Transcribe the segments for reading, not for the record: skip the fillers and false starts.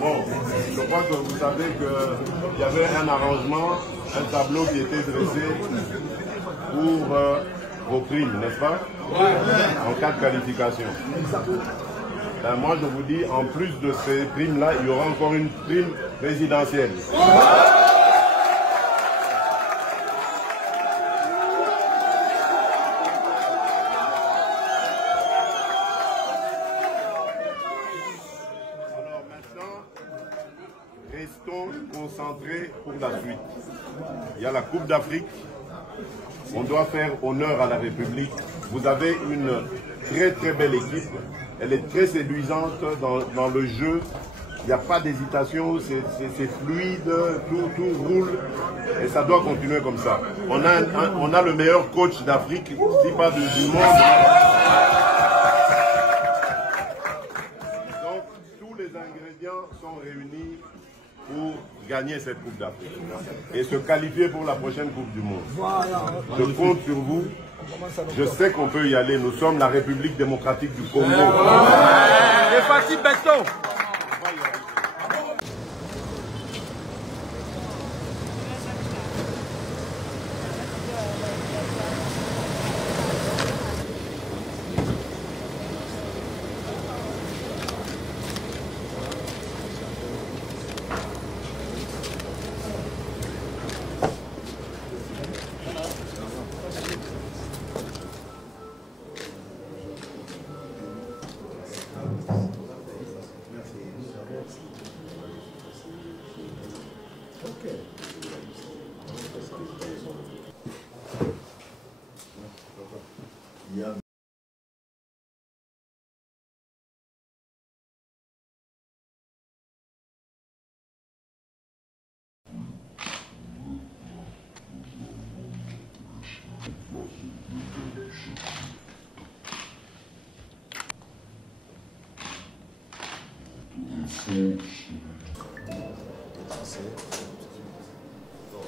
Bon, je crois que vous savez qu'il y avait un arrangement, un tableau qui était dressé pour vos primes, n'est-ce pas? En cas de qualification. Ben, moi, je vous dis, en plus de ces primes-là, il y aura encore une prime présidentielle. Restons concentrés pour la suite. Il y a la Coupe d'Afrique. On doit faire honneur à la République. Vous avez une très très belle équipe. Elle est très séduisante dans le jeu. Il n'y a pas d'hésitation, c'est fluide, tout roule. Et ça doit continuer comme ça. On a le meilleur coach d'Afrique, si pas du monde. Donc tous les ingrédients sont réunis pour gagner cette Coupe d'Afrique et se qualifier pour la prochaine Coupe du Monde. Je compte sur vous. Je sais qu'on peut y aller. Nous sommes la République démocratique du Congo. C'est facile, béton.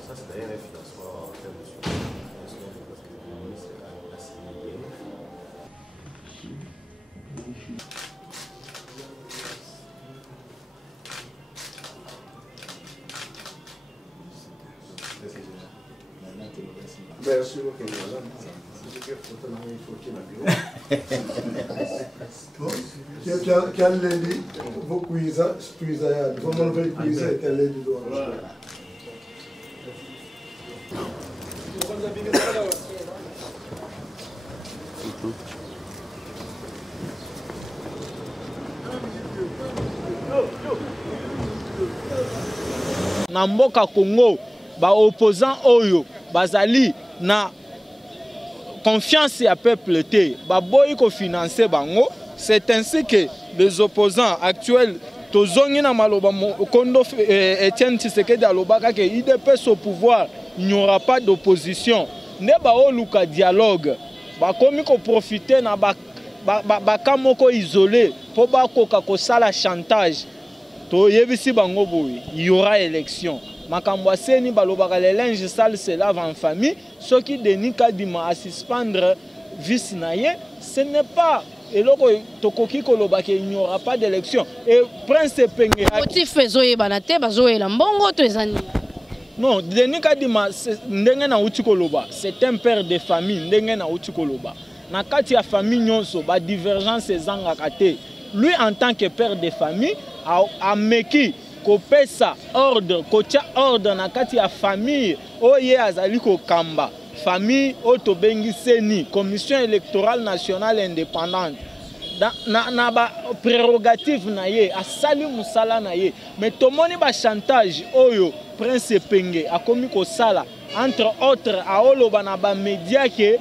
Ça, c'est d'ailleurs un financement en termes de financement parce que le ministre a signé bien. Na mboka Congo, ba opposant oyo bazali na confiance à peuple te, ba boyi ko financer bango. C'est ainsi que les opposants actuels tozongi na maloba Kondo Etienne Tshisekedi alobaka que IDPS au pouvoir, il n'y aura pas d'opposition. Ne ba oluka dialogue, ba komi ko profiter na ba kamoko isolé pour ba koka ko sala chantage. Il y aura élection. Makambo seni balobaka le linge sale se lave en famille. Ce qui dénie kadima à suspendre vice naye, ce n'est pas. Et là, il n'y aura pas d'élection. Et Prince Penge. Motif zoé banate bazoé la mbongo to ezani. Non, dénie kadima ndenge na uti koloba. C'est un père de famille ndenge na uti koloba. Na kati ya famille nyonso ba divergence ezanga kate. Lui en tant que père de famille a meki kopesa ordre kotia ordre na kati ya famille oye azali ko kamba famille otobengi seni commission électorale nationale indépendante na ba prérogative na ye asali musala na ye mais tomoni ba chantage oyo Prince Penge akomi ko sala entre autres aoloba na ba média ke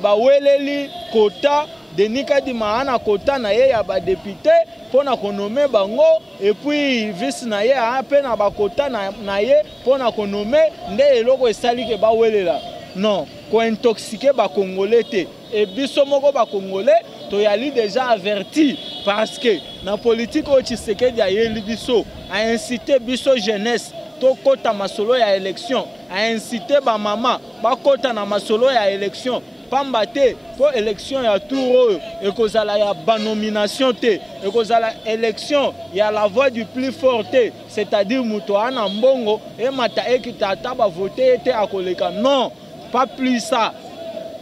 ba weleli kota Denis Kadima ana kota na ye ya ba député pour na konommer bango et puis vice na ye a pe na ba kota na ye pour na konommer nde eloko esali ke ba welela non ko intoxiquer ba congolais te et biso moko ba congolais to yali déjà averti parce que na politique o Tshisekedi ya yeli biso a incité biso jeunesse to kota masolo ya élection a incité ba mama ba kota na masolo ya élection pamba te pour élection ya tour ekozala ya banomination te ekozala élection ya la voix du plus fort te, c'est-à-dire muto ana mbongo e mata ekita ata ba voter te akoleka. Non, pas plus ça.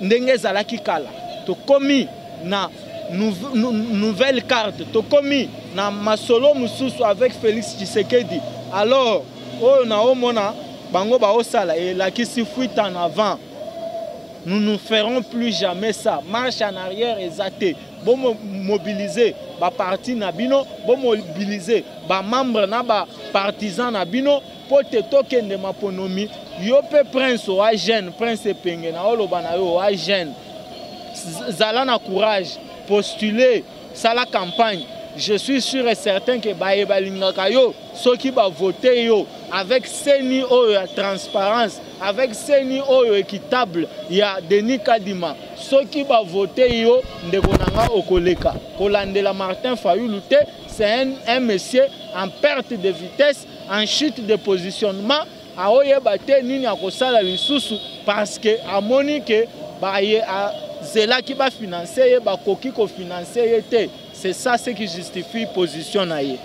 Ndenge ezalaki kala to komi na nouvelle carte to komi na masolo mususu avec Félix Tshisekedi. Alors on a omona bango ba osala et la qui se fuite en avant. Nous ne ferons plus jamais ça. Marche en arrière exacté. Bon mobiliser ba parti nabino, bon mobiliser ba membre na ba partisan nabino pour te token de maponomi. Yo pe prince o a jeune, prince penge na oloba na yo a jeune. Zala na courage, postuler ça la campagne. Je suis sûr et certain que baye balingaka yo soki ba voter yo avec seni oyo ya transparence, avec seni oyo équitable, il y a Denis Kadima. Ceux qui va voter yo ndeko nanga okoleka. Kolandela Martin Fayulu te, c'est un monsieur en perte de vitesse, en chute de positionnement. Aoyeba te nini akosala lisusu parce que amoni que baye a zela ki ba financer ba koki ko financer te. C'est ça ce qui justifie position na ye.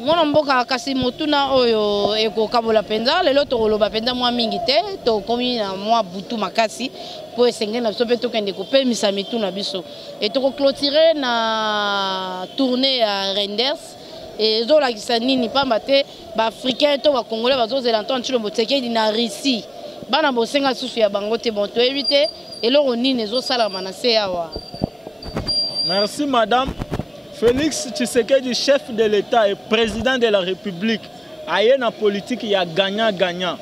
Mwana mboka kasi motuna oyo eko kabola penza lelo to koloba penza mwa mingi te to komi na mwa butu makasi po esengeli na biso pe to kende ko pemisa mituna biso et to clôturer na tournée à Reinders et zo la kisanini pamba te ba africain to ba congolais bazo zelanto ntilo Tshisekedi na Russie bana bosenga susu ya bango te bon to éviter et lo nini zo sala manase yawa. Merci madame. Félix Tshisekedi, chef de l'État et président de la République, aye na politique ya gagnant-gagnant.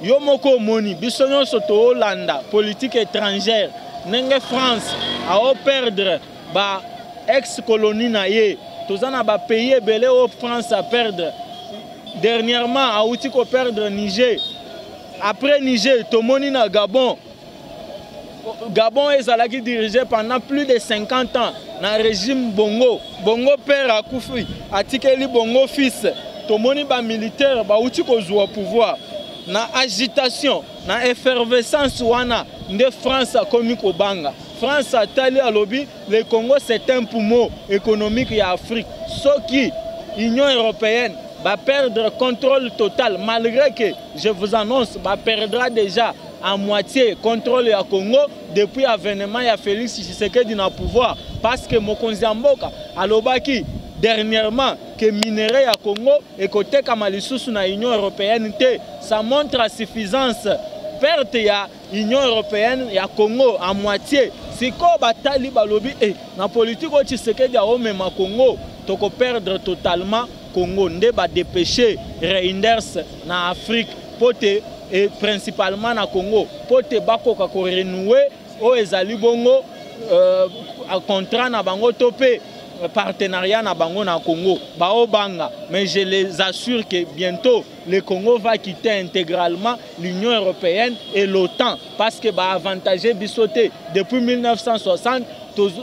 Yo moko moni, bisonyo soto Hollanda, politique étrangère, nenge France, a perdre ba ex-colonie na ye. Tozana ba pays belé au France à perdre. Dernièrement, a outi ko perdre Niger. Après Niger, tomoni na Gabon. Gabon est dirigé pendant plus de 50 ans dans le régime Bongo. Bongo père a koufi, atikeli Bongo fils. Tomoni ba militaire ba uti ko jouer pouvoir. Na agitation, na effervescence wana de France a komi ko banga. France a tali à lobby, le Congo c'est un poumon économique et Afrique. Ce qui Union européenne va perdre contrôle total malgré que je vous annonce va perdra déjà à moitié contrôle ya Congo depuis l'avènement ya Félix Tshisekedi na pouvoir parce que Mokonzi Mboka alobaki dernièrement que minerai ya Congo et côté Kamalisusu na Union européenne te ça montre la suffisance perte ya Union européenne ya Congo à moitié si ko batali balobi na politique o Tshisekedi a omema Congo toko perdre totalement Congo nde ba dépêcher Reinders na Afrique pote et principalement na Congo pote bakoka ko renouer o ezali bongo contrat na bango topé partenariat na bango na Congo bao banga mais je les assure que bientôt le Congo va quitter intégralement l'Union européenne et l'OTAN parce que ba avantager bisoté depuis 1960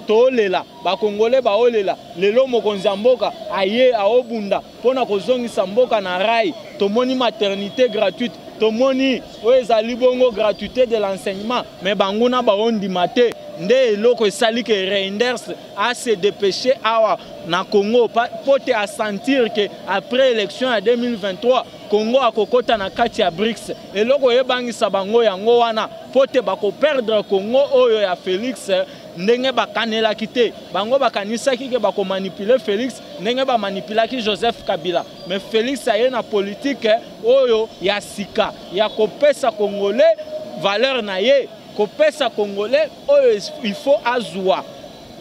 tolela ba congolais ba olela lelo mokonzi mboka aye aobunda pona kozongisa mboka na rai tomoni maternité gratuite tomoni ezali bongo gratuité de l'enseignement mais banguna ba ondima te nde eloko esali ke Reinders a se dépêcher awa na Congo pote a sentir que après élection en 2023 Congo a kokota na kati ya BRICS eloko yebangisa bango yango wana pote bako perdre Congo oyo ya Félix ndenge bakanela kite bango bakanisaki ke bako manipuler Félix ndenge ba manipulaki Joseph Kabila mais Félix aye na politique oyo ya sika ya kopesa congolais valeur na ye kopesa congolais oyo il faut azwa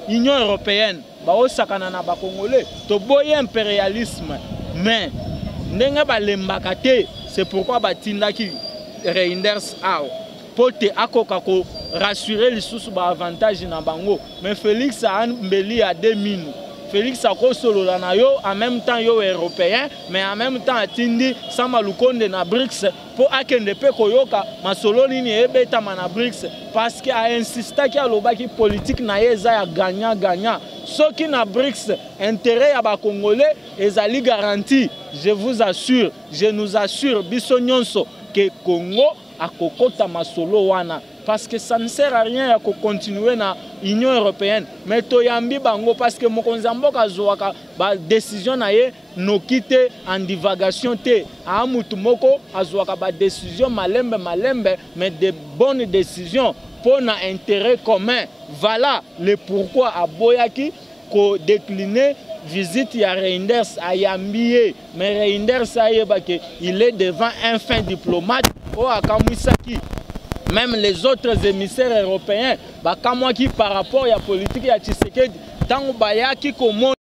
Union européenne ba osakana na ba congolais to boye impérialisme mais ndenge ba lembaka te c'est pourquoi batindaki Reinders ao pote akoka ko rassurer les sous ba avantage na bango mais Félix a mbeli à 2000 Félix a solo na yo en même temps yo européen mais en même temps atindi sama lukonde na BRICS pour akende pe koyoka masolo nini ebeta na BRICS parce que a insisté ki alobaki politique na yeza ya gagnant ce qui na BRICS intérêt ya ba congolais ezali garanti je vous assure je nous assure biso nyonso que Congo akokota masolo wana parce que ça ne sert à rien de continuer dans l'Union européenne. Mais toyambi bango parce que mokonzi mboka azwaka ba décision na ye no quitter en divagation te. A mutu moko azwaka ba décision malembe mais de bonnes décisions pour un intérêt commun. Voilà le pourquoi à Boyaki ko décliner visite à Reinders à Yambié, mais Reinders il est devant un fin diplomate au Akamusaki. Même les autres émissaires européens, qui par rapport à la politique de Tshisekedi, tant bayaki comment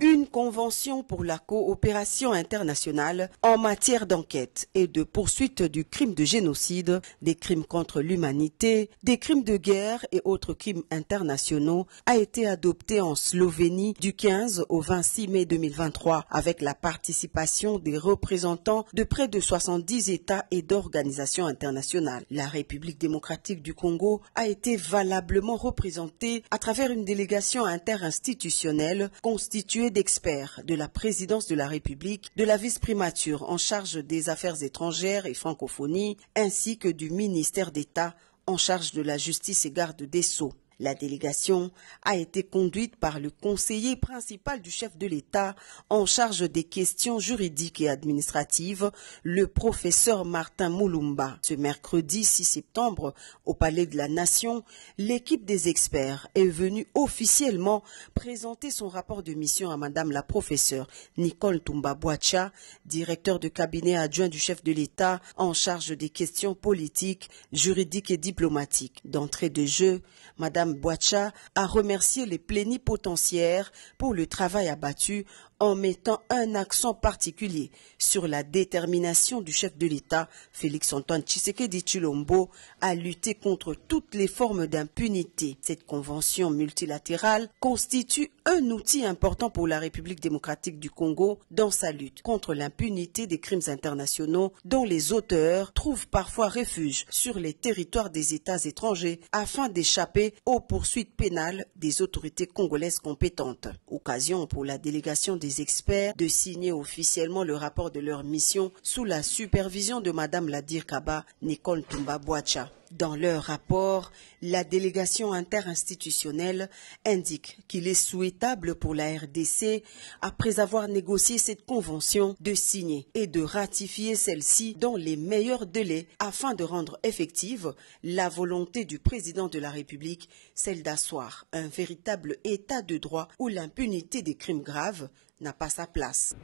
Une convention pour la coopération internationale en matière d'enquête et de poursuite du crime de génocide, des crimes contre l'humanité, des crimes de guerre et autres crimes internationaux a été adoptée en Slovénie du 15 au 26 mai 2023 avec la participation des représentants de près de 70 États et d'organisations internationales. La République démocratique du Congo a été valablement représentée à travers une délégation interinstitutionnelle constituée d'experts experts de la présidence de la République, de la vice-primature en charge des affaires étrangères et francophonie, ainsi que du ministère d'État en charge de la justice et garde des Sceaux. La délégation a été conduite par le conseiller principal du chef de l'État en charge des questions juridiques et administratives, le professeur Martin Moulumba. Ce mercredi 6 septembre, au Palais de la Nation, l'équipe des experts est venue officiellement présenter son rapport de mission à Madame la professeure Nicole Toumba-Boacha, directeur de cabinet adjoint du chef de l'État en charge des questions politiques, juridiques et diplomatiques. D'entrée de jeu, Madame Boacha a remercié les plénipotentiaires pour le travail abattu en mettant un accent particulier sur la détermination du chef de l'État, Félix-Antoine Tshisekedi Tshilombo, à lutter contre toutes les formes d'impunité. Cette convention multilatérale constitue un outil important pour la République démocratique du Congo dans sa lutte contre l'impunité des crimes internationaux dont les auteurs trouvent parfois refuge sur les territoires des États étrangers afin d'échapper aux poursuites pénales des autorités congolaises compétentes. Occasion pour la délégation des experts de signer officiellement le rapport de leur mission sous la supervision de Madame la Dirkaba Nicole Toumba-Boacha. Dans leur rapport, la délégation interinstitutionnelle indique qu'il est souhaitable pour la RDC, après avoir négocié cette convention, de signer et de ratifier celle-ci dans les meilleurs délais afin de rendre effective la volonté du président de la République, celle d'asseoir un véritable état de droit où l'impunité des crimes graves n'a pas sa place.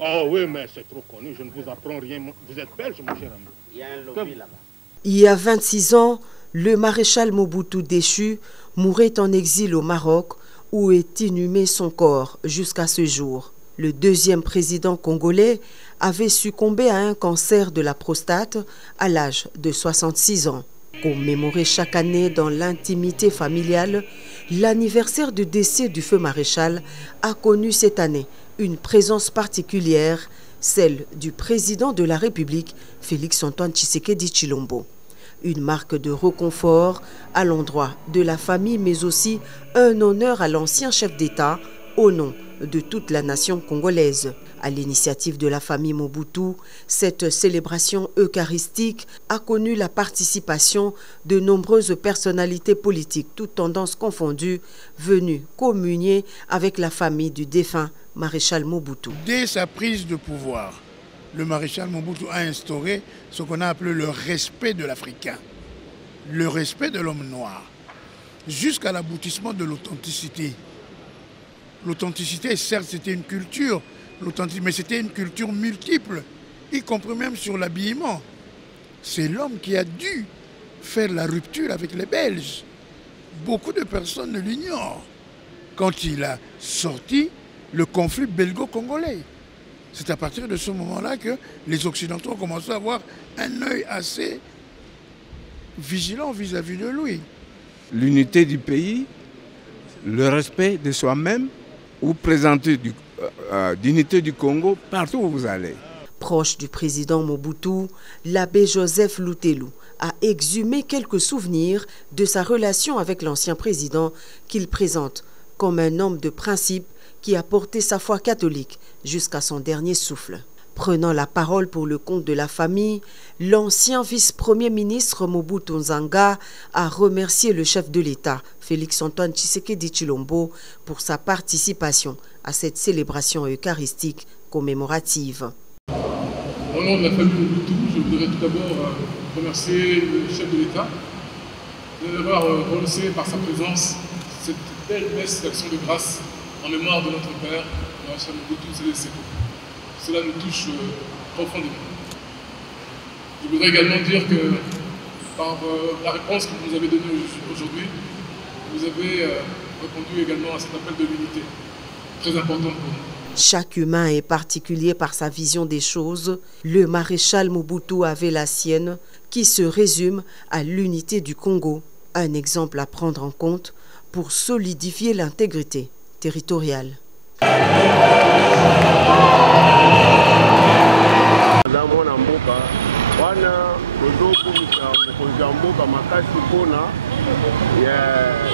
Oh oui, mais c'est trop connu, je ne vous apprends rien. Vous êtes belge, mon cher ami. Il y a un lobby là-bas. Il y a 26 ans, le maréchal Mobutu déchu mourait en exil au Maroc où est inhumé son corps jusqu'à ce jour. Le deuxième président congolais avait succombé à un cancer de la prostate à l'âge de 66 ans. Commémoré chaque année dans l'intimité familiale, l'anniversaire du décès du feu maréchal a connu cette année une présence particulière, celle du président de la République, Félix-Antoine Tshisekedi Tshilombo. Une marque de réconfort à l'endroit de la famille, mais aussi un honneur à l'ancien chef d'État au nom de toute la nation congolaise. À l'initiative de la famille Mobutu, cette célébration eucharistique a connu la participation de nombreuses personnalités politiques, toutes tendances confondues, venues communier avec la famille du défunt maréchal Mobutu. Dès sa prise de pouvoir, le maréchal Mobutu a instauré ce qu'on a appelé le respect de l'Africain, le respect de l'homme noir, jusqu'à l'aboutissement de l'authenticité. L'authenticité, certes, c'était une culture, mais c'était une culture multiple, y compris même sur l'habillement. C'est l'homme qui a dû faire la rupture avec les Belges. Beaucoup de personnes l'ignorent. Quand il a sorti le conflit belgo-congolais. C'est à partir de ce moment-là que les Occidentaux ont commencé à avoir un œil assez vigilant vis-à-vis de lui. L'unité du pays, le respect de soi-même, ou présenter l'unité du Congo partout où vous allez. Proche du président Mobutu, l'abbé Joseph Loutelou a exhumé quelques souvenirs de sa relation avec l'ancien président qu'il présente comme un homme de principe qui a porté sa foi catholique jusqu'à son dernier souffle. Prenant la parole pour le compte de la famille, l'ancien vice-premier ministre Mobutu Nzanga a remercié le chef de l'État, Félix-Antoine Tshisekedi Tshilombo, pour sa participation à cette célébration eucharistique commémorative. Au nom de la famille Mobutu, je voudrais tout d'abord remercier le chef de l'État d'avoir renoncé par sa présence cette belle messe d'action de grâce en mémoire de notre père, le maréchal Mobutu Sese Seko. Cela nous touche profondément. Je voudrais également dire que par la réponse que vous nous avez donnée aujourd'hui, vous avez répondu également à cet appel de l'unité, très important pour nous. Chaque humain est particulier par sa vision des choses. Le maréchal Mobutu avait la sienne, qui se résume à l'unité du Congo. Un exemple à prendre en compte pour solidifier l'intégrité territoriale.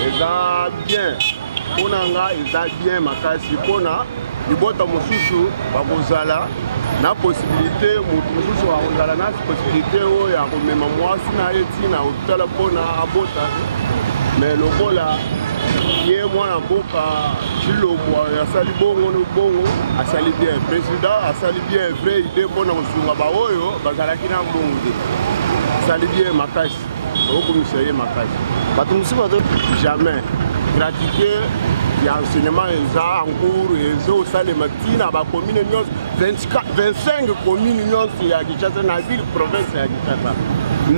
Eza bien. On a bien makasi pona libota mosusu bakozala na possibilité mosusu bakozala na possibilité oyo ya komema mwasi na ye ntina otala mpona abota mais lokola ye mwana mboka Chilombo asali bongo asali bien président asali bien vrai idée mpona kosunga baoyo bazalaki na mbongo te asali bien makasi okomisa ye makasi bato mosusu bato jamais gratuité ya enseignement eza en cours eza osalema ntina bacommune nyonso 25 commune nyonso ya Kinshasa na ville province ya Kinshasa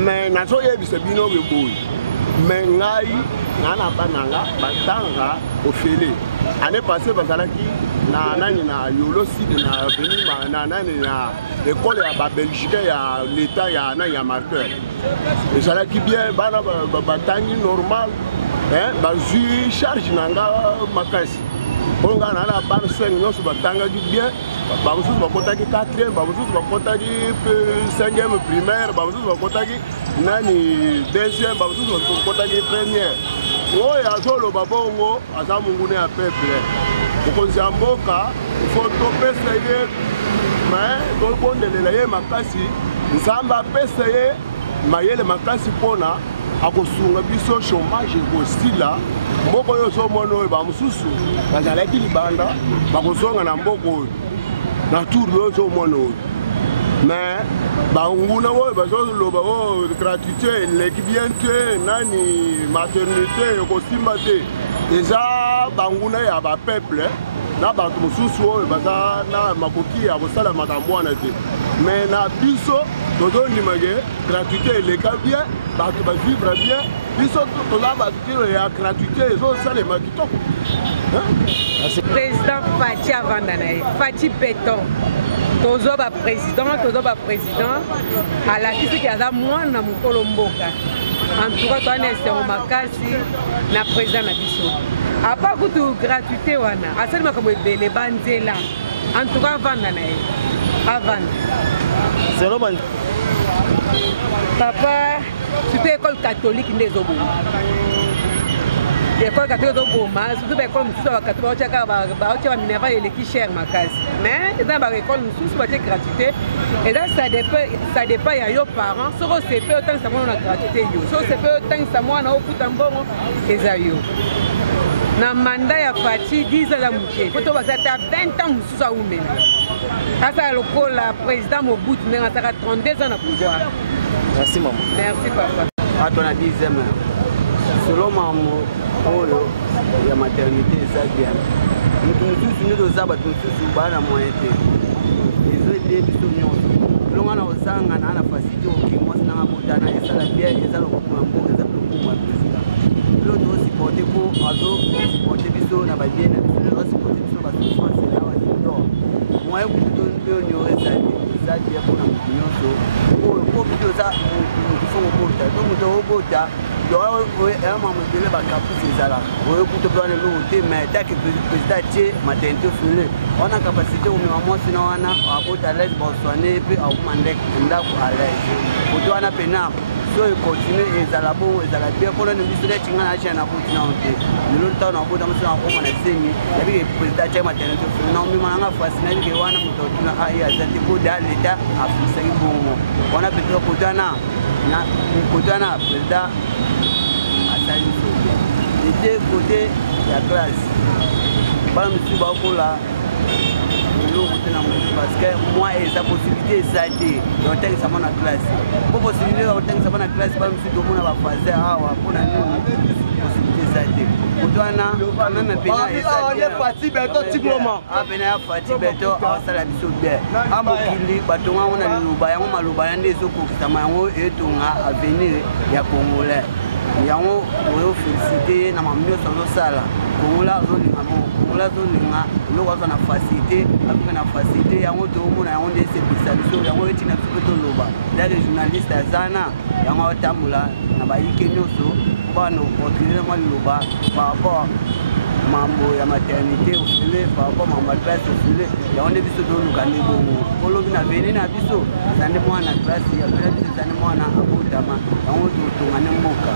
mais nazoyebisa bino boye mais ngai nana bananga batanga ofele année passée bazalaki na nani na Yolo Sud na veni na nani na école ya ba Belgique ya l'état ya na ya marqueur ezalaki bien bana batangi normal bazwi charge nanga makasi bonga na na ban 5 nyonso batangaki bien bamosusu bakotaki 4e bamosusu bakotaki 5e primaire bamosusu bakotaki nani 2e bamosusu bakotaki 1e oyo azoloba bongo aza mongune ya peuple mokonzi ya mboka ifo topesa ye mais tobondelela ye makasi nzambe apesa ye mayele makasi mpona akosunga biso chômage ekosila mboka oyo ozomona oyo bamosusu bazalaki libanda bakozonga na mboka oyo na tour oyo ozomona oyo mais banguna oyo bazoloba oyo gratuité eleki bien te nani maternité ekosimba te eza banguna ya bapeuple na bato mosusu oyo baza na makoki ya kosala makambo wana te mais na biso tozondimake gratuité eleka bien bato bavivre bien biso toza bato ya gratuité ezosalema kitoko président Fachi avanda na ye Fachi Beton tozo président alakisi ki aza mwana mokolo mboka en tout cas toana esengo makasi na président na biso apa kutu gratuité wana asali makambo ebele banzela en tout cas avanda na ye avanda papa surtout école catholique nde ezoboma école catholique ezoboma surtout baécole mosusu ya bakato baotia baminerva eleki cher makasi mais eza na baécole mosusu batie gratuité eza ça dépend ya yo parent soki osepe otangisa mwana na gratuité yo soki osepe otangisa mwana okuta mbongo eza yo na manda ya Fachi 10 ans ya moke po to baza ta 20 ans mosusu aumela asala lokola président Mobutu ndenge azalaka 32 ans na pouvoir. Merci maman. Merci papa. Atona 10e selon maman oyo ya maternité eza bien mutu mosusu nde toza bato mosusu bana moyen te ezoede biso nyonso elonga na ozanga na na facilité oke mwasi nanga botana esala bien eza lokumu ya mboka eza lokumu ya président elo tozosiporte po azosiporte biso na babie na biso azosiporte biso basouffrance na basidor moyen kutu ndonio eza bien mpona motu nyonso oyo po biso oza motu fo kobota to moto obota mamodele bakapusi ezalaka oyo kuta plan eloko te mais taki président atie maternité ofele wana capacité omema mwasi na wana abota à l'aise baoswane mpe akoma ndako à l'aise kote wana pena so econtinue ezala bongo ezala bien mpona ne biso netinga na chene na kotina o te lelo ntango nabota mosi nakoma na zemi yabike président atie maternité ofele na omema nanga fasi nabike wana moto otuna aye aza te po da leta afinisaki bongo wana peut-être kote wana président était côté de la classe. Pas monsieur Bakola, parce que moi, et sa possibilité, ça a été de faire ça dans la classe. Pour possibilité de faire ça dans la classe, pas monsieur Domona va faire ça, pour la possibilité, ça a été. Pour toi, quand même, on est parti, Beto, petit moment. Ah, ben, parti, Beto, ça la biso bien. Ah, mon kili, Batonga, on a le Loubayan, on a le Loubayan des Oko, qui s'amayo et Tonga à venir, il y a Congolais. Yango oyo félicité na mamio sans sala kongola zolinga lo wazo na facilité avec na facilité yango to mona yango de spécialisation yango etina to loba dale journaliste azana yango tamula na ba yike nyoso ba no continuer mo loba par rapport mambo ya maternité ofile par rapport mambo ya classe ofile yango nde biso toluka nde bongo olobi na veni na biso ezande mwana classe ya pela biso ezande mwana abotama yango totonga nde mboka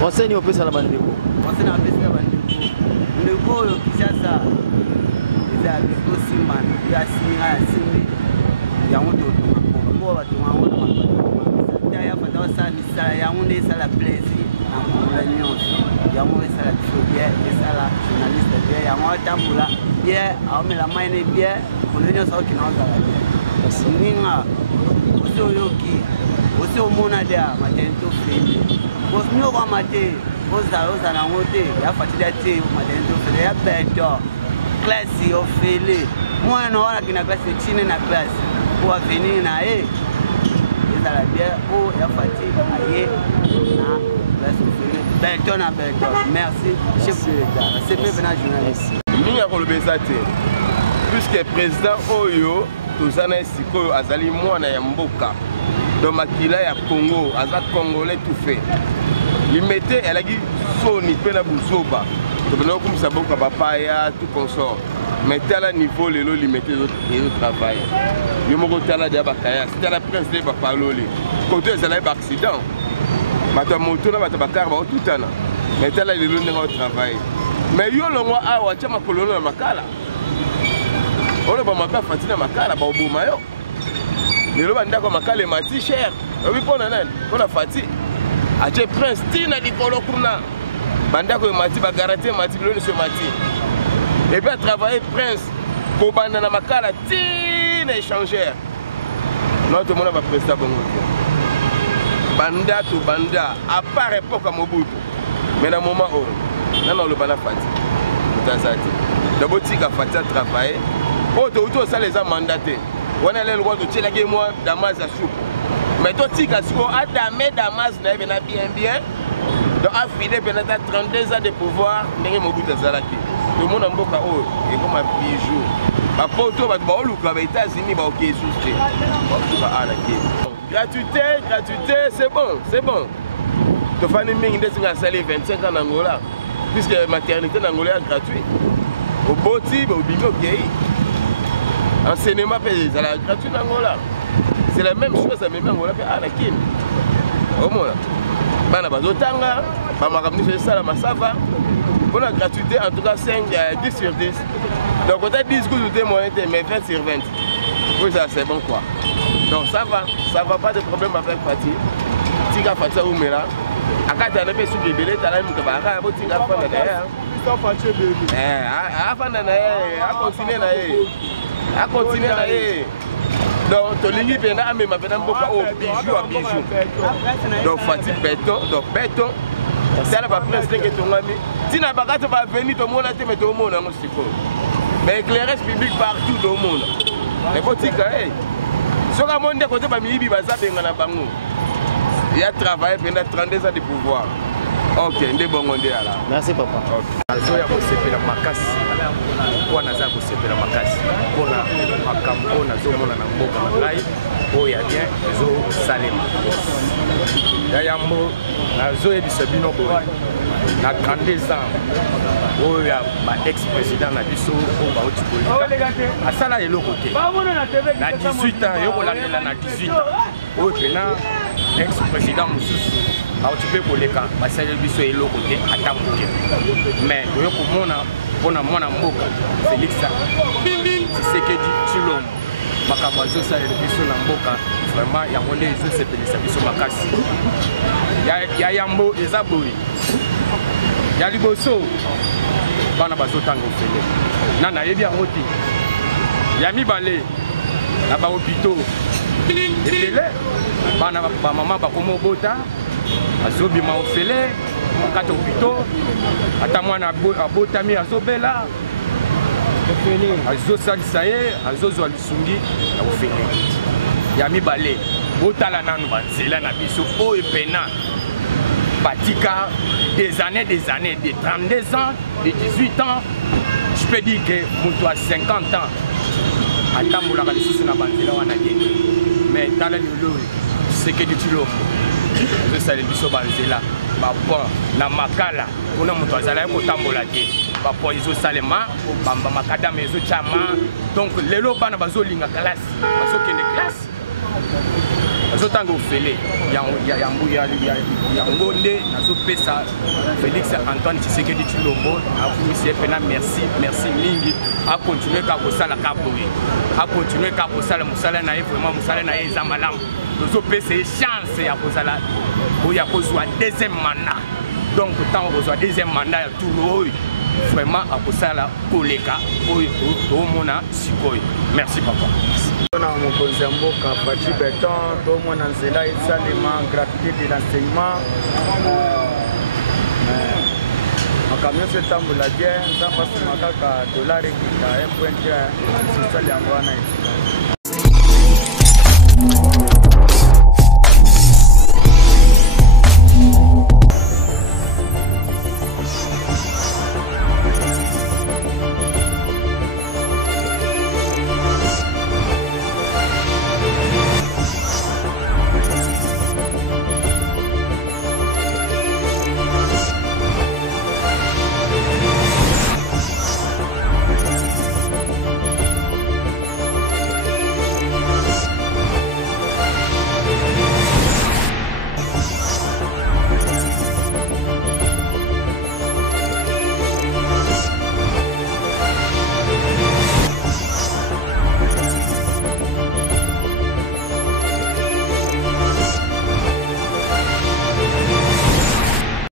conseil nini opesa na bandeko conseil na bapesi na bandeko ndeko oyo Kinshasa eza ya biso simbana yo asinga ya simbi yango totonga mboka mpo batonga yango ta ya fata osala misala yango nde esala plaisir na mboka nyonso yango esala biso bien esala journaliste bien yango atambola bien aomela mai ne bien kondo nyonso akokina ozala bien ninga osi oyoki osi omona de a maternité ofele nyokoma te ozala yango te ya fatida te maternité ofele ya beto classe ofele mwana wana kina classe chine na classe po avenir na ye ezala bien o ya fati aye na classe ofele beto na beto merci chef de l'état c'est bien journaliste mingi akolobesa te puisque président oyo tozana sikoyo azali mwana ya mboka do makila ya Congo aza congolais tout fait limete elaki soni pe na buzoba tokona kumisa boka bapaya tout consort mais tala niveau lelo limete ezo travail yo moko tala dia bakaya tala prince de bapaloli koto ezala ba accident mata moto na bata bakar ba tutana mais tala lelo ndenge au travail mais yo longo awa chama kololo na makala ole ba maka fatina makala ba oboma yo lelo bandako makala mati cher obi pona nani pona fati ache prince tina likolo kuna bandako mati ba garantie mati lelo se mati et puis à travailler prince ko banda na makala tina échangeur notre monde va prester bon banda to banda à part époque à Mobutu mais dans moment où non le bana fati tazati d'abord tika fati travailler auto ça les a mandatés on a le droit de tirer la moi Damas à soupe mais toi tika siko adamé Damas na bien donc affidé pendant 32 ans de pouvoir ndenge Mobutu azalaki le monde en boka oh et comme un bijou ba poto ba luka ba États-Unis ba OK souste ba gratuité c'est bon to fani mingi ndesinga sali 25 ans en Angola puisque maternité en Angola est gratuite au boti au bingo gay enseignement pays à la gratuite en Angola c'est la même chose à même Angola à la kin au moins bana bazotanga ba makamni c'est ça la masava pour la gratuité en tout cas 10 sur 10 donc on a 10 coups de moyen mais 20 sur 20 oui ça c'est bon quoi donc ça va pas de problème avec Fati tika Fati ou mera akata na besu bebele tala mu kabaka bo tika fana derrière afana na a continuer na ye donc tolingi pena amema pena mboka au bijou à bijou donc Fati béton c'est la presse que tongami tina bakato ba venir to mona te meto mona ngo siko mais éclairage public partout au monde mais botika soka monde côté ba mibi baza benga na bango il a travaillé pendant 32 ans de pouvoir ok ndé bongo ndé ala merci papa azo ya kosepela makasi kwa naza kosepela makasi pona makambo nazo mona na mboka na ngai oyo ya bien ezo salema ya yambo nazo yebisa bino boye na 32 ans oyo ya ba ex-président na biso oyo bauti kolika asala eloko te na 18 ans yokolandela na 18 ans oyo pena ex-président mosusu auti mpe koleka basali biso eloko te ata moke mais oyo komona mpona mwana mboka Félix Tshisekedi Tshilombo makambo azosalela biso na mboka vraiment yango nde ezosepelisa biso makasi ya yambo eza boye ya liboso bana bazotanga ofele na nayebi yango te ya mibale na bahopito ebele bana bamama bakoma obota azobima ofele kati hopito ata mwana abotami azobela azosalisa ye azozwa lisungi ya ofele ya mibale botala nanu banzela na biso oyo pena batika des années, de 32 ans, de 18 ans, je peux dire que mon toit 50 ans, à Tamboula, mais dans le lieu, c'est que du tilo, je sais les bisous banzela, bon, na makala, on a mon toit, ça l'a eu au Tamboula. bapo ezosalema bamakadame ezotyama donc lelo bana bazolinga classe bazokende classe bazotanga ofele yango nde nazopesa Félix Antoine Tshisekedi Tshilombo akumisi pena merci mingi akontinue ka kosala ka boye akontinue ka kosala mosala na ye vraiment mosala na ye eza malamu tozopesa ye chance ya kozala oyo akozwa deuxième mandat donc ntango kozwa deuxième mandat ya tour oyo vraiment akosala koleka oyo tomona sikoyo. Merci papa. Na mokonzi ya mboka Fachi Beton tomona nzela esalema gratuité de l'enseignement makambo nyonso etambola bien nzambe asima kaka dollar ekita 1.1 sosali yango wana etika